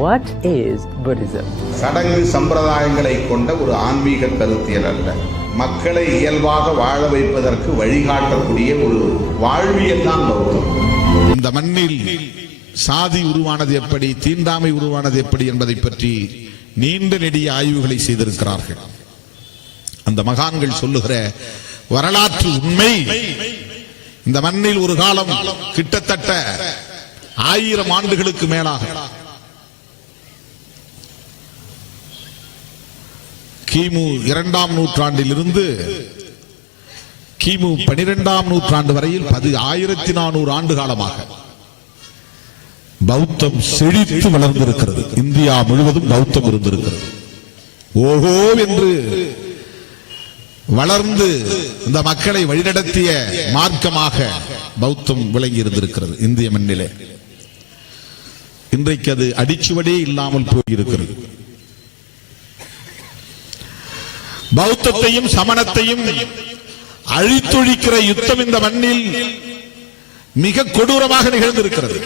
What is Buddhism? சடங்கு சம்பிரதாயங்களை கொண்ட ஒரு ஆன்மீக கருத்தியல் அல்ல, மக்களை இயல்பாக வாழ வைப்பதற்கு வழிகாட்டக்கூடிய ஒரு வாழ்வியல் தான் பௌத்தம். இந்த மண்ணில் சாதி உருவானது எப்படி, தீண்டாமை உருவானது எப்படி என்பதை பற்றி நீண்ட நெடிய ஆய்வுகளை செய்திருக்கிறார்கள். அந்த மகான்கள் சொல்லுகிற வரலாற்று உண்மை, இந்த மண்ணில் ஒரு காலம் கிட்டத்தட்ட 1000 ஆண்டுகளுக்கு மேலாக கிமு 2ஆம் நூற்றாண்டில் இருந்து கிமு 12ஆம் நூற்றாண்டு வரையில் 1400 ஆண்டு காலமாக பௌத்தம் செழித்து வளர்ந்திருக்கிறது. இந்தியா முழுவதும் பௌத்தம் இருந்திருக்கிறது. ஓஹோ என்று வளர்ந்து இந்த மக்களை வழிநடத்திய மார்க்கமாக பௌத்தம் விளங்கி இருந்திருக்கிறது இந்திய மண்ணிலே. இன்றைக்கு அது அடிச்சுவடே இல்லாமல் போயிருக்கிறது. பௌத்தத்தையும் சமணத்தையும் அழித்தொழிக்கிற யுத்தம் இந்த மண்ணில் மிக கொடூரமாக நிகழ்ந்திருக்கிறது.